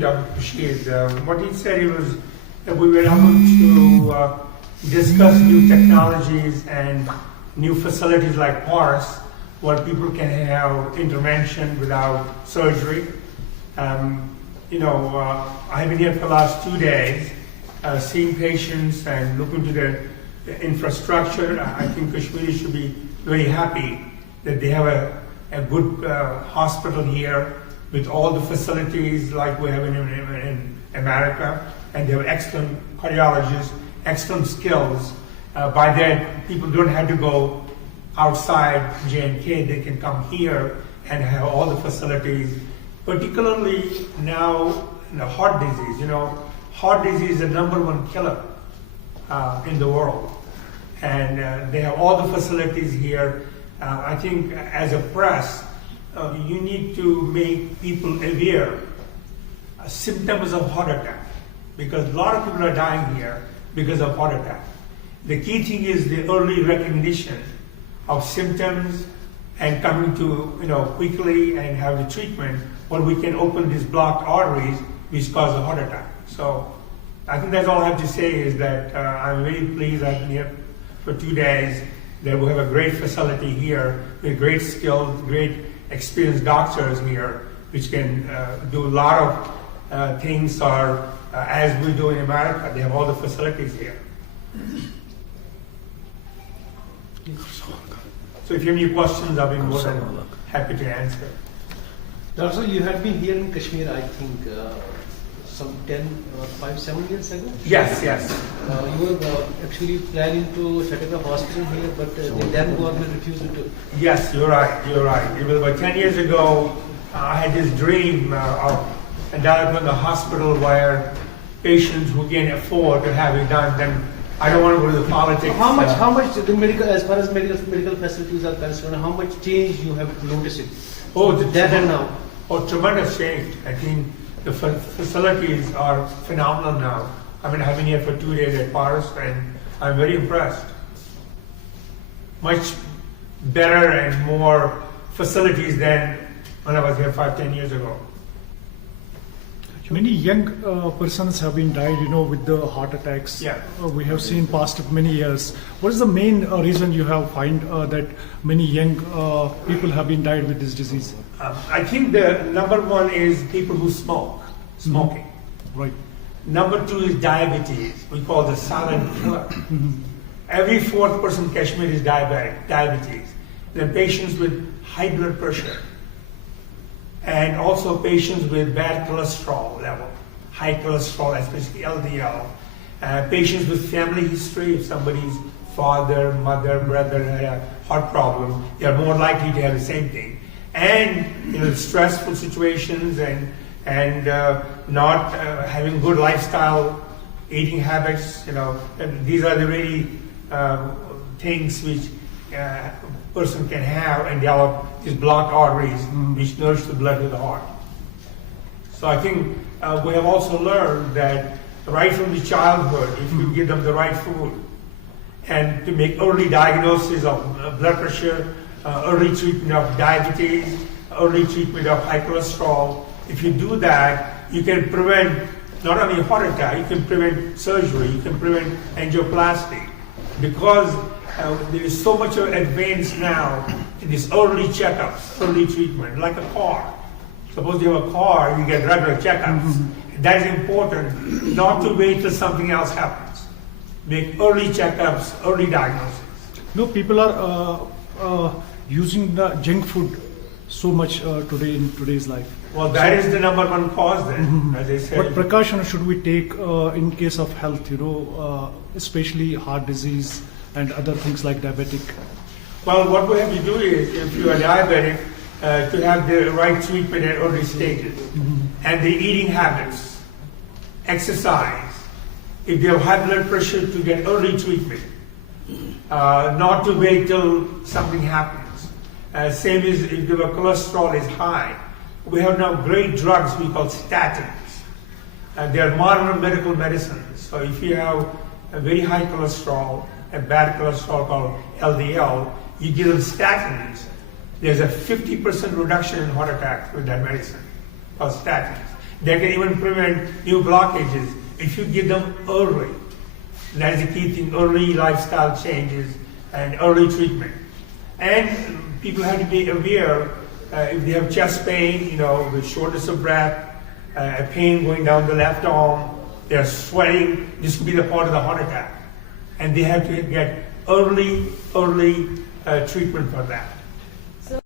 Dr. Bashir, what he said was that we were able to discuss new technologies and new facilities like PARS, where people can have intervention without surgery. I've been here for the last 2 days, seeing patients and looking to the infrastructure. I think Kashmiri should be very happy that they have a good hospital here with all the facilities like we have in America, and they have excellent cardiologists, excellent skills. By that, people don't have to go outside J&K, they can come here and have all the facilities, particularly now in the heart disease. Heart disease is the #1 killer in the world. And they have all the facilities here. I think as a press, you need to make people aware of symptoms of heart attack, because a lot of people are dying here because of heart attack. The key thing is the early recognition of symptoms and coming to quickly and have the treatment, or we can open these blocked arteries which cause a heart attack. So I think that's all I have to say is that I'm very pleased I've been here for 2 days, that we have a great facility here with great skilled, great experienced doctors here, which can do a lot of things as we do in America. They have all the facilities here. So if you have any questions, I'll be more than happy to answer. Doctor, you had been here in Kashmir, I think, some 7 years ago? Yes. You were actually planning to set up a hospital here, but the then government refused to. Yes, you're right. It was about 10 years ago. I had this dream of developing a hospital where patients who can afford to have it done. Then I don't want to go to the politics. How much the medical, as far as medical facilities are concerned, how much change you have noticed it? Then and now. Tremendous change. I think the facilities are phenomenal now. I've been here for 2 days at PARS, and I'm very impressed. Much better and more facilities than when I was here 5-10 years ago. Many young persons have been died, with the heart attacks. Yeah. We have seen past many years. What is the main reason you have find that many young people have been died with this disease? I think the #1 is people who smoking. Right. #2 is diabetes. We call the silent killer. Every 4th person in Kashmir is diabetes. Then patients with high blood pressure, and also patients with bad cholesterol level, high cholesterol, especially LDL. Patients with family history, if somebody's father, mother, brother had a heart problem, they are more likely to have the same thing. And stressful situations and not having good lifestyle, eating habits. And these are the really things which person can have and develop these blocked arteries which nourish the blood to the heart. So I think we have also learned that right from the childhood, if you give them the right food and to make early diagnosis of blood pressure, early treatment of diabetes, early treatment of high cholesterol, if you do that, you can prevent not only a heart attack, you can prevent surgery, you can prevent angioplasty, because there is so much advance now in these early checkups, early treatment, like a car. Suppose you have a car, you get regular checkups. That is important, not to wait till something else happens. Make early checkups, early diagnosis. People are using the junk food so much today in today's life. Well, that is the #1 cause then, as I said. What precaution should we take in case of health, especially heart disease and other things like diabetic? Well, what we have to do is, if you are diabetic, to have the right treatment at early stages. And the eating habits, exercise. If you have high blood pressure, to get early treatment. Not to wait till something happens. Same as if your cholesterol is high. We have now great drugs we call statins. They are modern medical medicines. So if you have a very high cholesterol, a bad cholesterol called LDL, you give them statins. There's a 50% reduction in heart attacks with that medicine, called statins. They can even prevent new blockages if you give them early. That is the key thing, early lifestyle changes and early treatment. And people have to be aware if they have chest pain, with shortness of breath, pain going down the left arm, they're sweating, this could be the part of the heart attack. And they have to get early treatment for that.